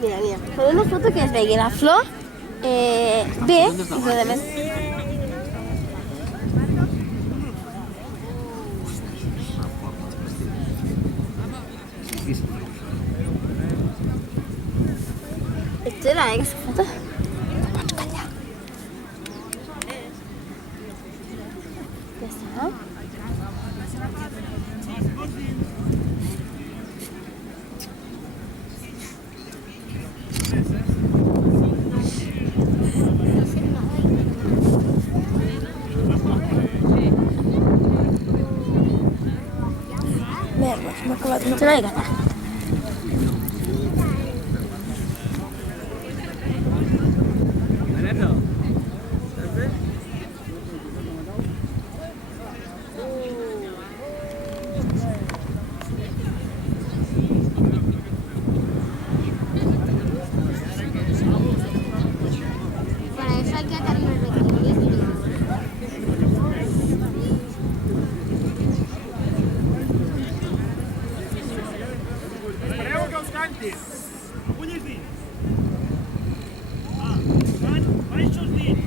Mira, mira. Con una foto que es vegui la flor bé, i tot a més... És xula, aquesta foto? No pots callar. Ja està. Merda, m'ha acabat una gana. Para eso hay que atarme el requisito. Espereu que els cantis. Vull els dits. Baixo els dits.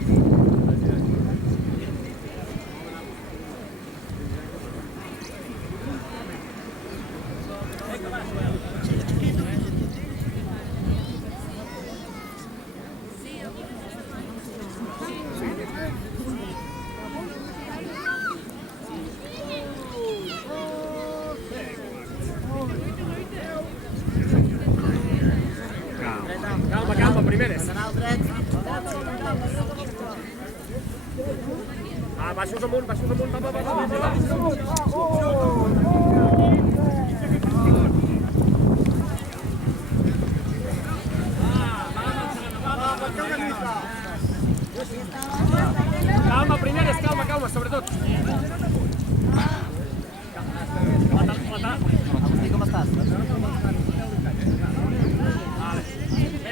Calma, calma, primeres. Baixos amunt, baixos amunt. Calma, primeres, calma, sobretot. Agustí, com estàs?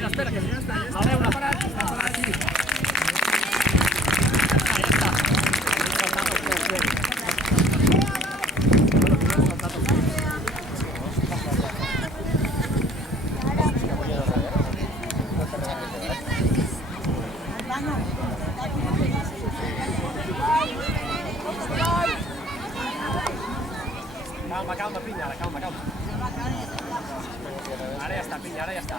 Espera, que el Déu parat aquí. Calma, pinya, calma. Ara ja està, pinya, ara ja està.